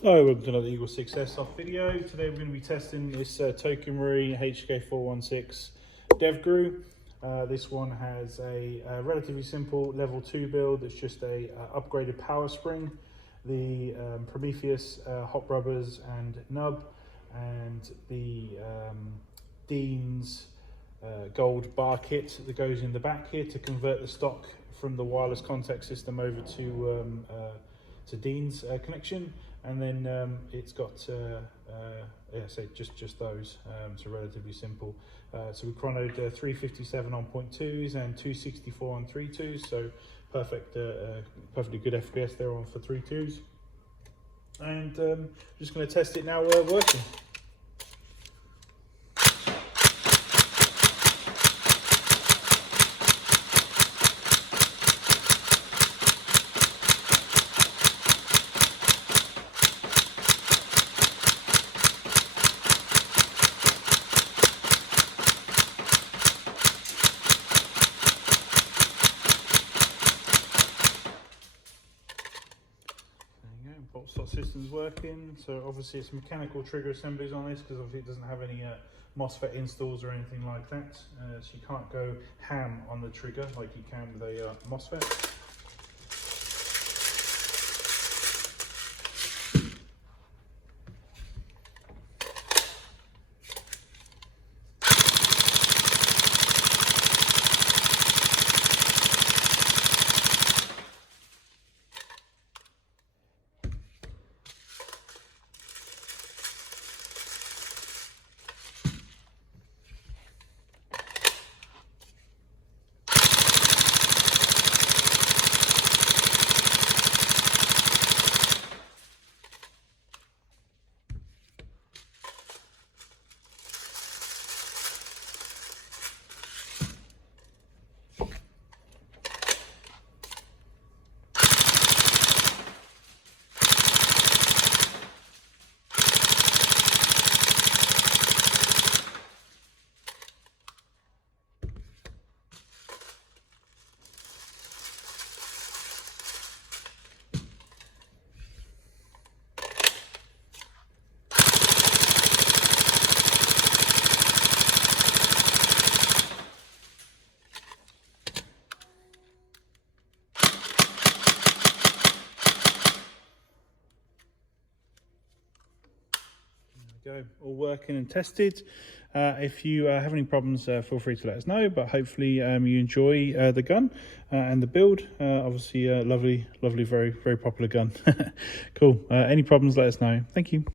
Hello, welcome to another EagleSix Airsoft video. Today we're going to be testing this Tokyo Marine HK416 Devgru. This one has a relatively simple level 2 build. It's just a upgraded power spring, the Prometheus hot rubbers and nub, and the Dean's gold bar kit that goes in the back here to convert the stock from the wireless contact system over to Dean's connection. And then it's got yeah, so just those, so relatively simple. So we chronoed 357 on 0.2s and 264 on 3.2s, so perfectly good FPS there on for 3.2s. And just going to test it now working. Bolt slot system's working, so obviously it's mechanical trigger assemblies on this because obviously it doesn't have any MOSFET installs or anything like that, so you can't go ham on the trigger like you can with a MOSFET. Go, all working and tested. If you have any problems, feel free to let us know, but hopefully you enjoy the gun and the build. Obviously lovely, very popular gun. Cool. Any problems, let us know. Thank you.